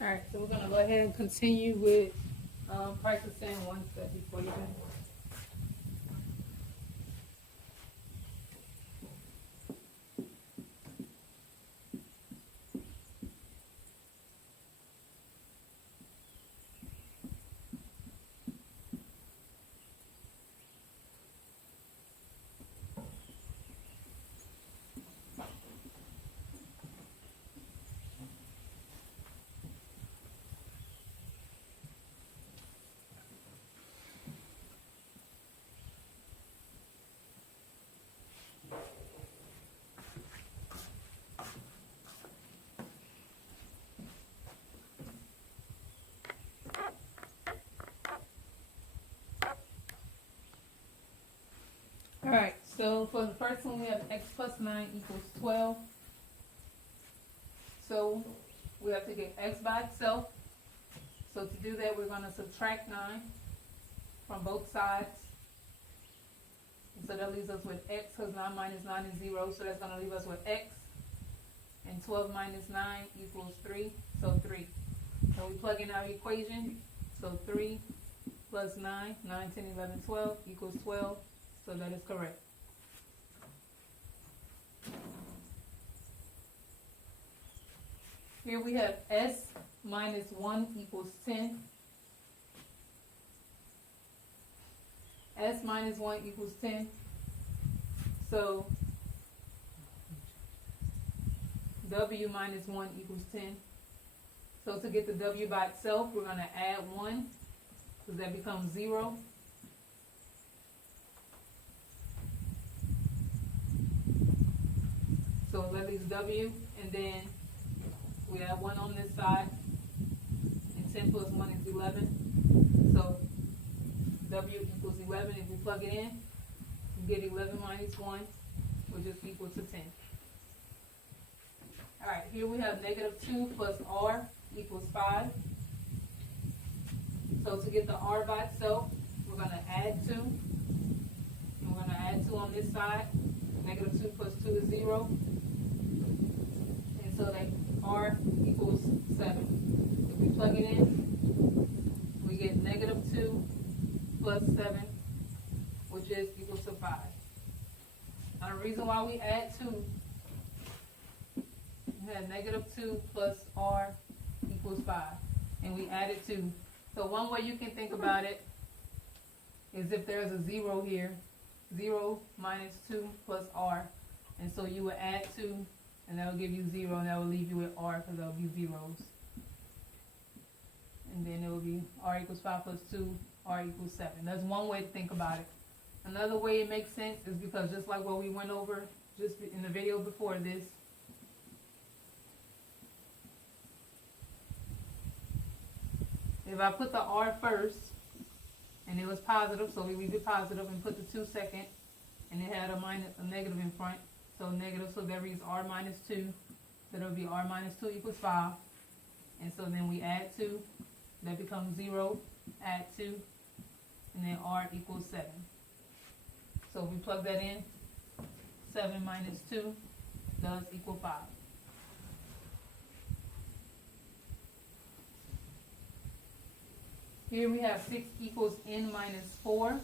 All right, so we're gonna go ahead and continue with practicing one step equation. All right, so for the first one, we have x plus 9 equals 12. So we have to get x by itself. So to do that, we're going to subtract 9 from both sides. And so that leaves us with x, because 9 minus 9 is 0. So that's going to leave us with x. And 12 minus 9 equals 3. So 3. So we plug in our equation. So 3 plus 9, 9, 10, 11, 12 equals 12. So that is correct. Here we have s minus 1 equals 10. S minus 1 equals 10. So w minus 1 equals 10. So to get the w by itself, we're going to add 1, because that becomes 0. So that leaves w, and then we add 1 on this side, and 10 plus 1 is 11. So w equals 11. If we plug it in, we get 11 minus 1, which is equal to 10. All right, here we have negative 2 plus r equals 5. So to get the r by itself, we're going to add 2. And we're going to add 2 on this side. Negative 2 plus 2 is 0. And so that r equals 7. If we plug it in, we get negative 2 plus 7, which is equal to 5. Now the reason why we add 2, we have negative 2 plus r equals 5. And we added 2. So one way you can think about it is if there's a 0 here, 0 minus 2 plus r. And so you would add 2, and that will give you 0, and that will leave you with r, because that will be zeros. And then it will be r equals 5 plus 2, r equals 7. That's one way to think about it. Another way it makes sense is because just like what we went over just in the video before this, if I put the r first, and it was positive, so we leave it positive and put the 2 second, and it had a negative in front, so negative, so that reads r minus 2, so that'll be r minus 2 equals 5, and so then we add 2, that becomes 0, add 2, and then r equals 7. So if we plug that in, 7 minus 2 does equal 5. Here we have 6 equals n minus 4.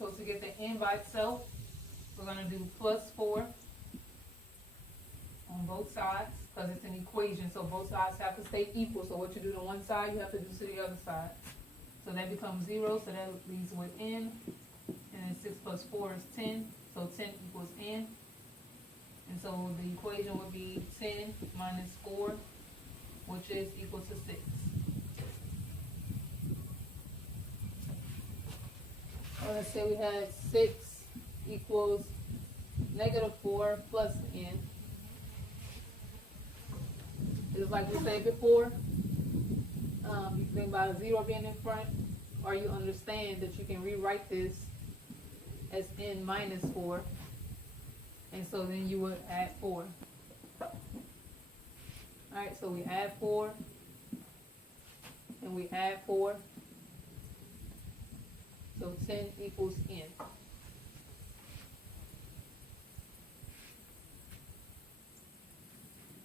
So to get the n by itself, we're going to do plus 4 on both sides, because it's an equation, so both sides have to stay equal. So what you do to one side, you have to do to the other side. So that becomes 0, so that leaves with n. And then 6 plus 4 is 10, so 10 equals n. And so the equation would be 10 minus 4, which is equal to 6. Let's say we had 6 equals negative 4 plus n. Just like we said before, you think about a 0 being in front, or you understand that you can rewrite this as n minus 4. And so then you would add 4. Alright, so we add 4, and we add 4. So 10 equals n.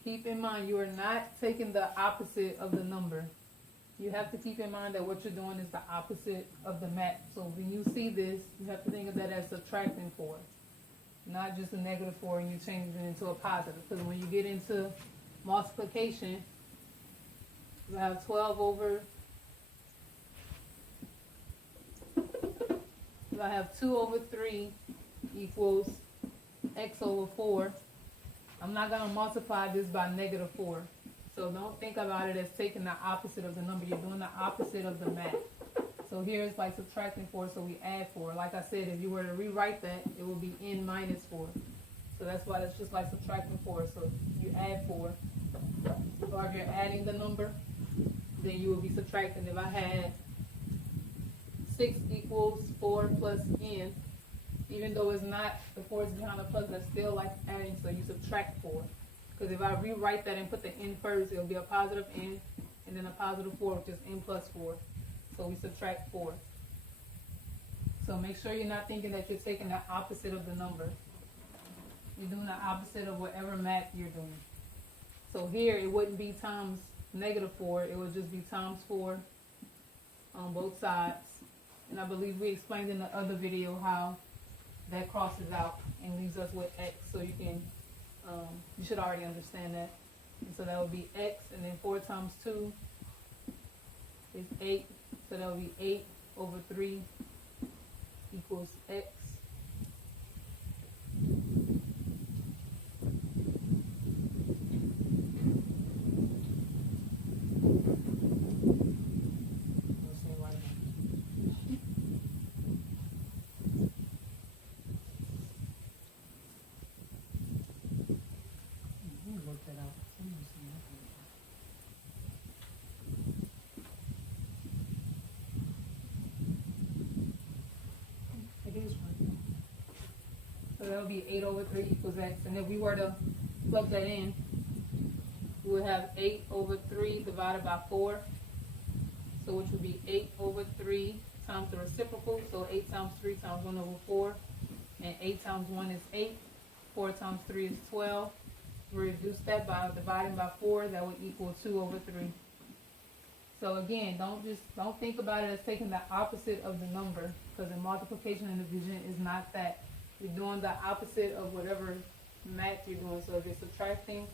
keep in mind you are not taking the opposite of the number. You have to keep in mind that what you're doing is the opposite of the mat. So when you see this, you have to think of that as subtracting 4, not just a negative 4 and you change it into a positive. Because when you get into multiplication, you have 12 over, you have 2 over 3 equals x over 4. I'm not going to multiply this by negative 4. So don't think about it as taking the opposite of the number. You're doing the opposite of the math. So here it's like subtracting 4, so we add 4. Like I said, if you were to rewrite that, it would be n minus 4. So that's why it's just like subtracting 4. So you add 4. Or if you're adding the number, then you will be subtracting. If I had 6 equals 4 plus n, even though it's not, the 4 is behind the plus, that's still like adding, so you subtract 4. Because if I rewrite that and put the n first, it'll be a positive n, and then a positive 4, which is n plus 4. So we subtract 4. So make sure you're not thinking that you're taking the opposite of the number. You're doing the opposite of whatever math you're doing. So here, it wouldn't be times negative 4, it would just be times 4 on both sides. And I believe we explained in the other video how that crosses out and leaves us with x, so you can, you should already understand that. And so that would be x, and then 4 times 2 is 8, so that would be 8 over 3 equals x. So that would be 8 over 3 equals x. And if we were to plug that in, we would have 8 over 3 divided by 4. So which would be 8 over 3 times the reciprocal. So 8 times 3 times 1 over 4. And 8 times 1 is 8. 4 times 3 is 12. We reduce that by dividing by 4. That would equal 2 over 3. So again, don't think about it as taking the opposite of the number, because in multiplication and division is not that. You're doing the opposite of whatever math you're doing. So if you're subtracting,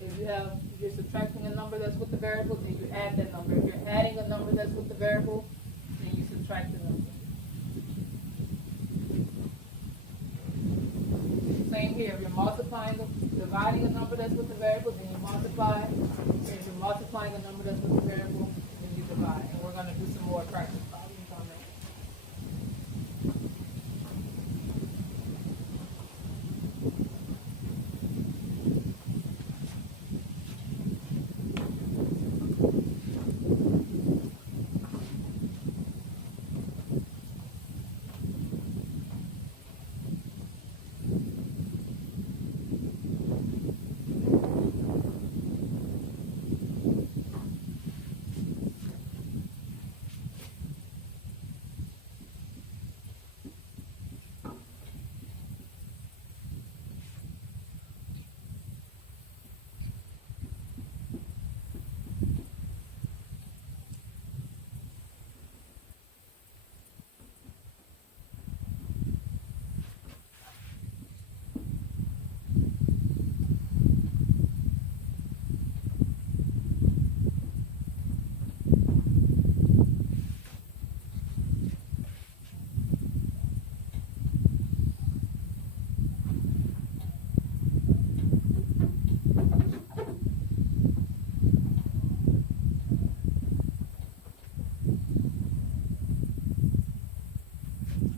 if you're subtracting a number that's with the variable, then you add that number. If you're adding a number that's with the variable, then you subtract the number. Same here. If you're dividing a number that's with the variable, then you multiply. If you're multiplying a number that's with the variable, then you divide. And we're going to do some more practice problems on that.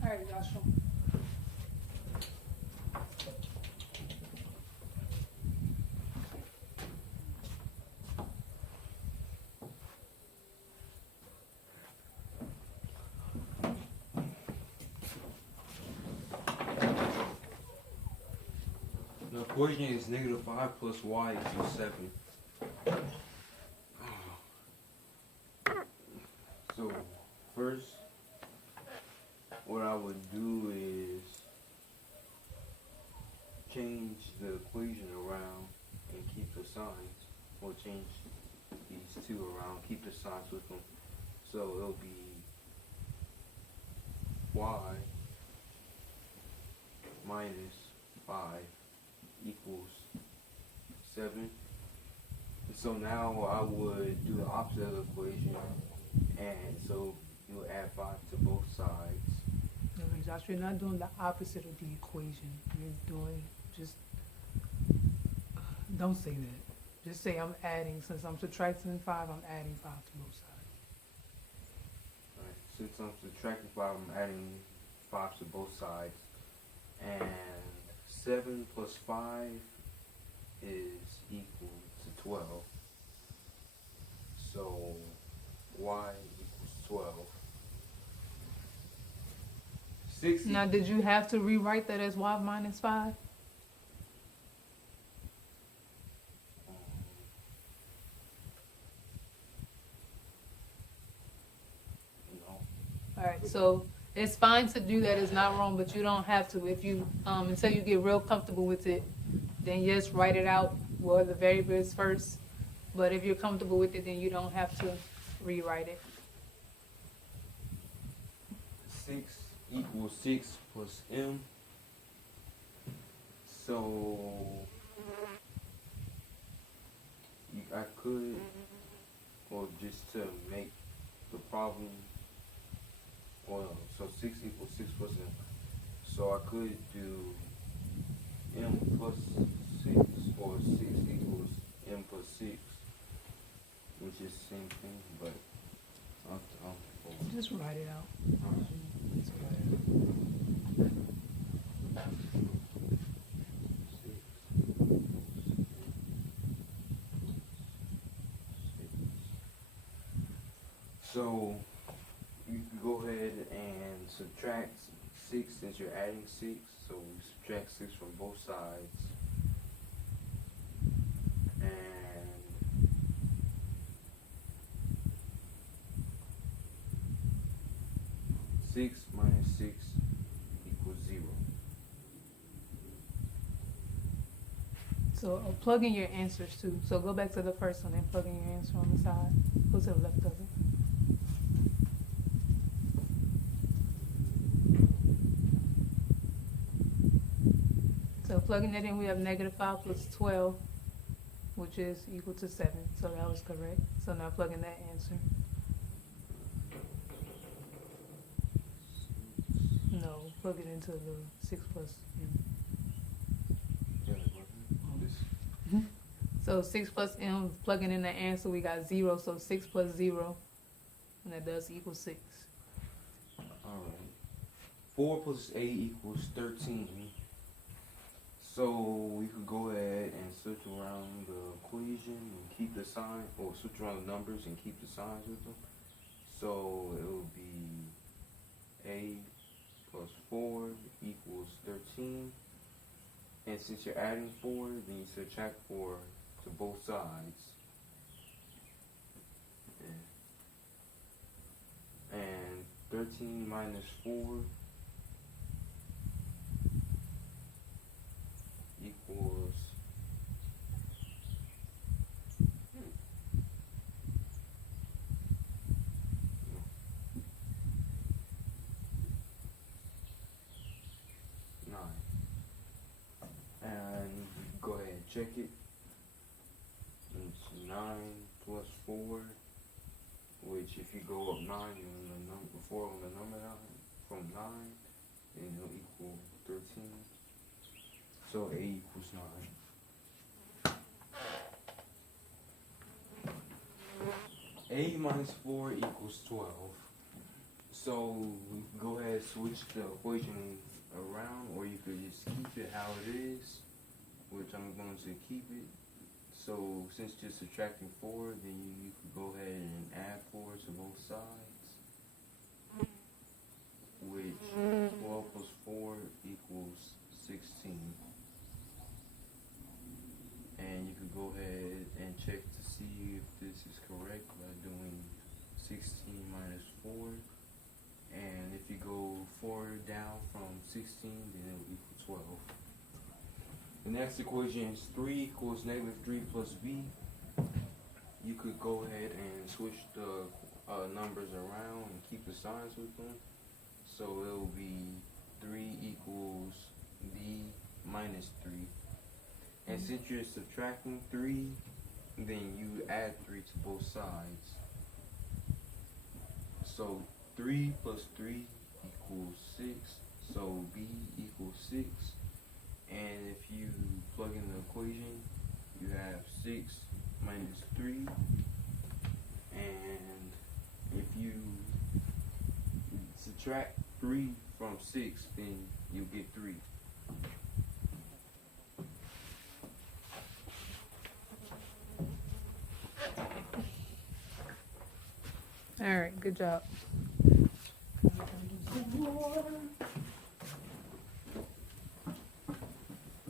All right, Joshua. The equation is negative 5 plus y equals 7. So, first, what I would do is change the equation around and keep the signs, or change these two around, keep the signs with them. So it'll be y minus 5 equals 7. So now I would do the opposite of the equation, and so you'll add 5 to both sides. No, Josh, you're not doing the opposite of the equation. You're doing just, don't say that. Just say I'm adding, since I'm subtracting 5, I'm adding 5 to both sides. Right. Since I'm subtracting 5, I'm adding 5 to both sides. And 7 plus 5 is equal to 12. So y equals 12. 6 Now, did you have to rewrite that as y minus 5? No. Alright, so it's fine to do that, it's not wrong, but you don't have to. If you, until you get real comfortable with it, then yes, write it out, well, the variables first. But if you're comfortable with it, then you don't have to rewrite it. 6 equals 6 plus m. So I could, or just to make the problem, well, so 6 equals 6 plus m. So I could do m plus 6, or 6 equals m plus 6, which is the same thing, but I'll Just write it out. Alright. Just write it out. So you can go ahead and subtract 6 since you're adding 6. So we subtract 6 from both sides. And 6 minus 6 equals 0. So plug in your answers too. So go back to the first one and plug in your answer on the side. Go to the left of it. So plugging that in, we have negative 5 plus 12, which is equal to 7. So that was correct. So now plug in that answer. No, plug it into the 6 plus m. This. So 6 plus m, plugging in the answer, we got 0. So 6 plus 0, and that does equal 6. Alright. 4 plus 8 equals 13. So we could go ahead and switch around the equation and keep the sign, or switch around the numbers and keep the signs with them. So it will be a plus 4 equals 13. And since you're adding 4, then you subtract 4 to both sides. And 13 minus 4 equals 9. And go ahead and check it. It's 9 plus 4, which if you go up 9 on the number 4 on the number line from 9, then it'll equal 13. So a equals 9. A minus 4 equals 12. So we can go ahead and switch the equation around, or you could just keep it how it is, which I'm going to keep it. So since you're subtracting 4, then you could go ahead and add 4 to both sides, which 12 plus 4 equals 16. And you could go ahead and check to see if this is correct by doing 16 minus 4. And if you go 4 down from 16, then it will equal 12. The next equation is 3 equals negative 3 plus b. You could go ahead and switch the numbers around and keep the signs with them. So it will be 3 equals b minus 3. And since you're subtracting 3, then you add 3 to both sides. So 3 plus 3 equals 6. So b equals 6. And if you plug in the equation, you have 6 minus 3. And if you subtract 3 from 6, then you'll get 3. All right, good job.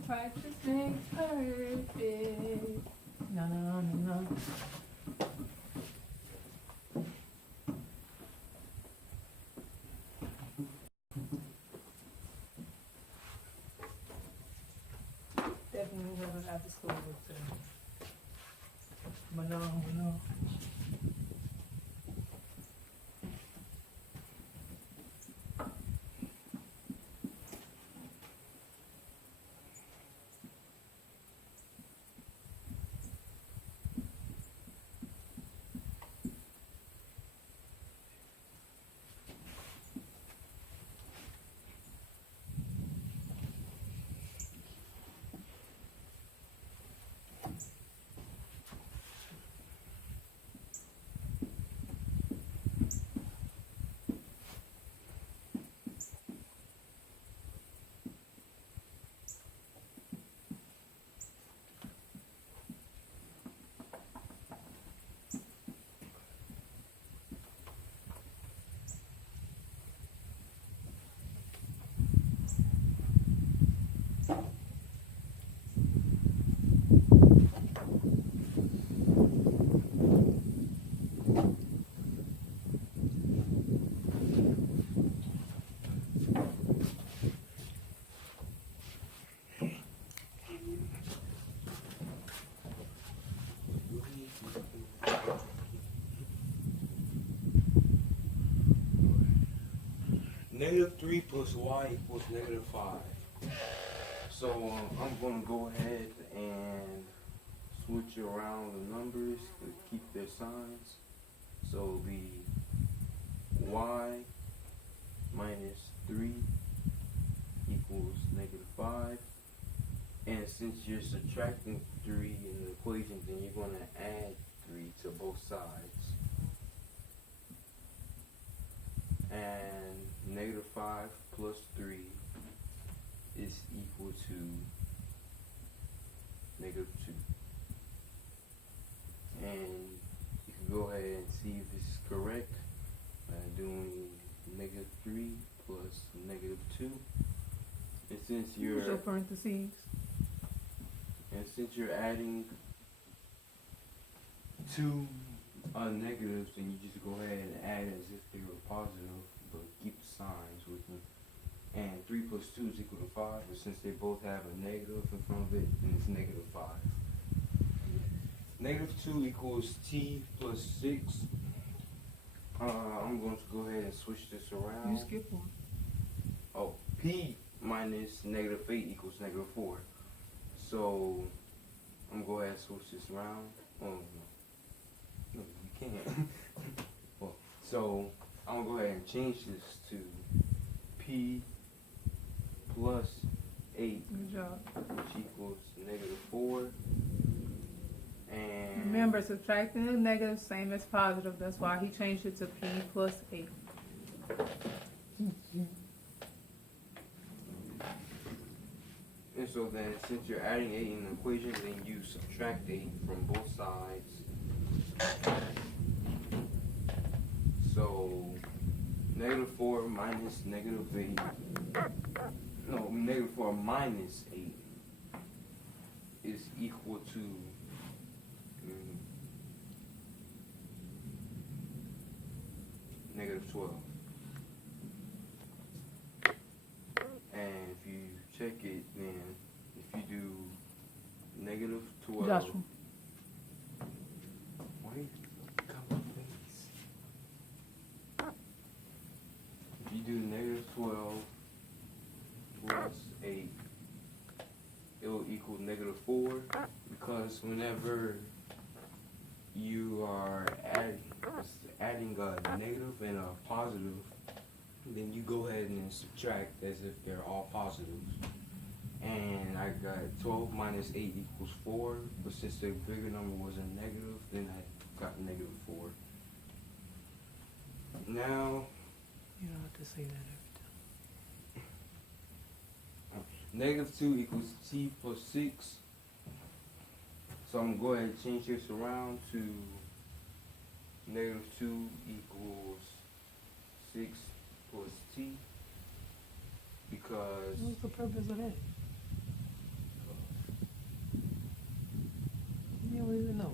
Practice makes perfect. No, no, no, no. Definitely have an after school with them. But no. Negative 3 plus y equals negative 5. So I'm going to go ahead and switch around the numbers to keep their signs. So it'll be y minus 3 equals negative 5. And since you're subtracting 3 in the equation, then you're going to add 3 to both sides. And negative 5 plus 3 is equal to negative 2. And you can go ahead and see if this is correct by doing negative 3 plus negative 2. And since you're Use your parentheses. And since you're adding 2 negatives, then you just go ahead and add as if they were positive, but keep the signs with them. And 3 plus 2 is equal to 5, but since they both have a negative in front of it, then it's negative 5. Negative 2 equals t plus 6. I'm going to go ahead and switch this around. You skip one. Oh, p minus negative 8 equals negative 4. So I'm going to go ahead and switch this around. Oh, no, you can't. Well, so I'm going to go ahead and change this to p plus 8, Good job. which equals negative 4. And Remember, subtracting the negative same as positive. That's why he changed it to p plus 8. And so then, since you're adding 8 in the equation, then you subtract 8 from both sides. So, negative 4 minus negative 8. No, negative 4 minus 8 is equal to negative 12. And if you check it, then if you do negative 12. Joshua. Wait, come on, please. If you do negative 12 plus 8, it will equal negative 4, because whenever you are adding a negative and a positive, then you go ahead and subtract as if they're all positives. And I got 12 minus 8 equals 4, but since the bigger number was a negative, then I got negative 4. Now, You don't have to say that negative 2 equals t plus 6. So I'm going to go ahead and change this around to negative 2 equals 6 plus t, because What's the purpose of that? You don't even know.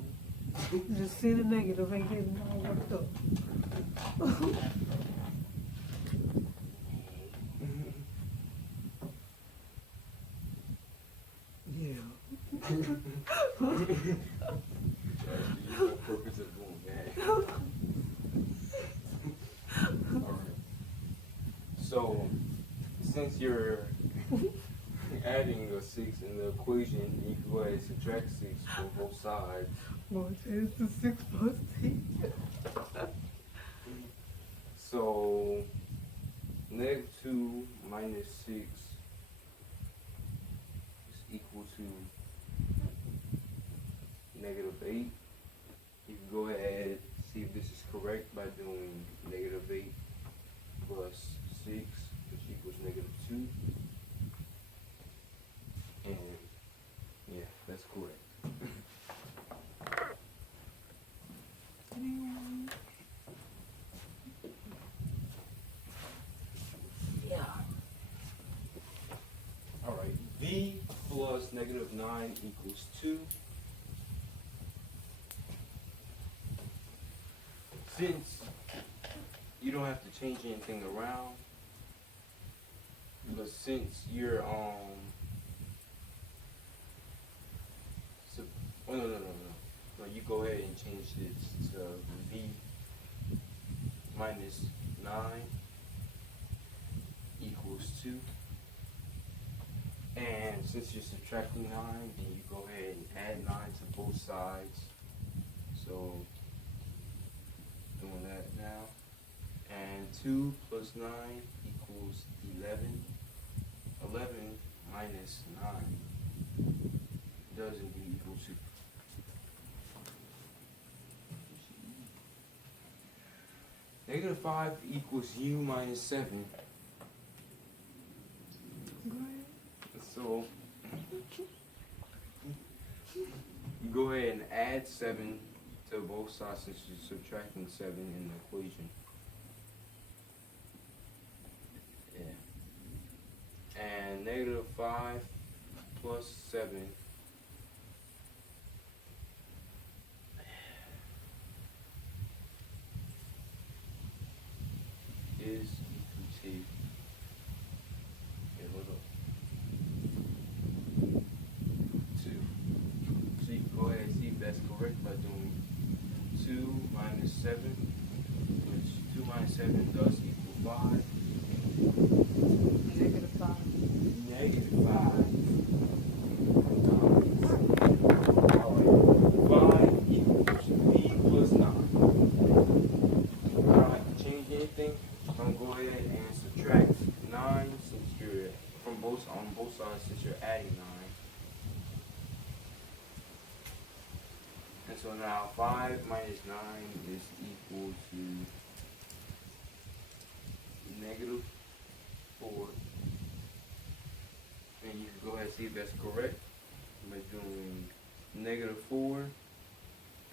You just see the negative and getting all worked up. Yeah. the purpose of doing that. Alright. So, since you're adding a 6 in the equation, you can go ahead and subtract 6 from both sides. Well, it's the 6 plus t. So, negative 2 minus 6 is equal to negative 8. You can go ahead and see if this is correct by doing negative 8 plus 6, which equals negative 2. And yeah, that's correct. Yeah. Alright, v plus negative 9 equals 2. Since you don't have to change anything around, but since you're no, you go ahead and change this to v minus 9 equals 2. And since you're subtracting 9, then you go ahead and add 9 to both sides. So doing that now. And 2 plus 9 equals 11. 11 minus 9 does indeed equal 2. Negative 5 equals u minus 7. So you go ahead and add 7 to both sides since you're subtracting 7 in the equation. Yeah. And negative 5 plus 7 is equal to, okay, hold up, 2. So you can go ahead and see if that's correct by doing 2 minus 7, which 2 minus 7 does equal 5. Negative 5. Negative 5. Alright, 5 equals v plus 9. I don't have to change anything. So I'm going to go ahead and subtract 9 since you're on both sides since you're adding 9. And so now 5 minus 9 is equal to negative 4. And you can go ahead and see if that's correct by doing negative 4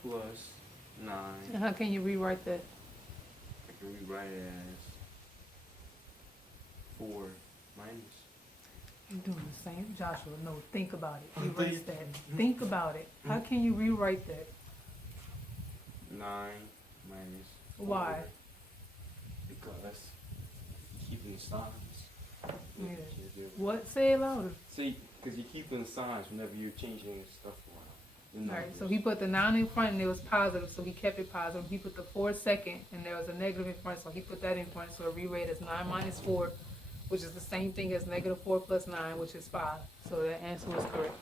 plus 9. And how can you rewrite that? I can rewrite it as 4 minus. You're doing the same. Joshua, no, think about it. Erase that. Think about it. How can you rewrite that? 9 minus 4. Why? Because keeping signs. Yeah. What? Say it louder. See, Because you're keeping signs whenever you're changing stuff around. The Alright, so numbers. he put the 9 in front and it was positive, so he kept it positive. He put the 4 second and there was a negative in front, so he put that in front, so it re-read as 9 minus 4, which is the same thing as negative 4 plus 9, which is 5. So the answer was correct.